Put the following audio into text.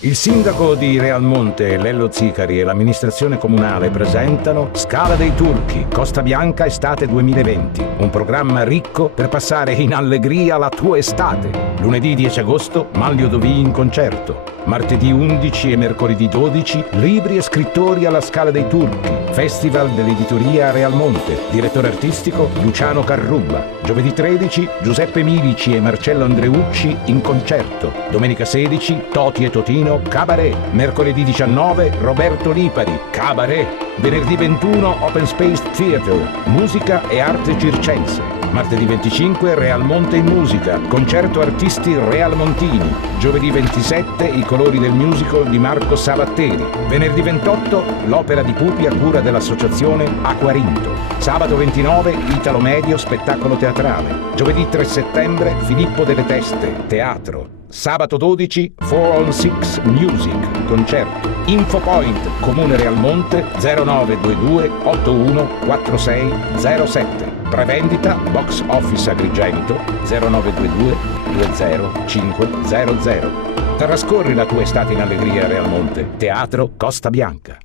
Il sindaco di Realmonte, Lello Zicari, e l'amministrazione comunale presentano Scala dei Turchi, Costa Bianca estate 2020, un programma ricco per passare in allegria la tua estate. Lunedì 10 agosto, Manlio Dovì in concerto. Martedì 11 e mercoledì 12, libri e scrittori alla Scala dei Turchi, Festival dell'editoria a Realmonte, direttore artistico Luciano Carrubba. Giovedì 13, Giuseppe Milici e Marcello Andreucci in concerto. Domenica 16, Toti e Totino, Cabaret. Mercoledì 19, Roberto Lipari, Cabaret. Venerdì 21, Open Space Theatre, musica e arte circense. Martedì 25, Realmonte in musica, concerto artisti realmontini. Giovedì 27, i colori del musical di Marco Savatteri. Venerdì 28, l'opera di Pupi a cura dell'associazione Acquarinto. Sabato 29, Italo Medio spettacolo teatrale. Giovedì 3 settembre, Filippo delle Teste, teatro. Sabato 12, 4on6 Music, concerto. Infopoint, Comune Realmonte, 0922 81 4607. Prevendita, Box Office Agrigento, 0922 20500. Trascorri la tua estate in allegria a Realmonte. Teatro Costa Bianca.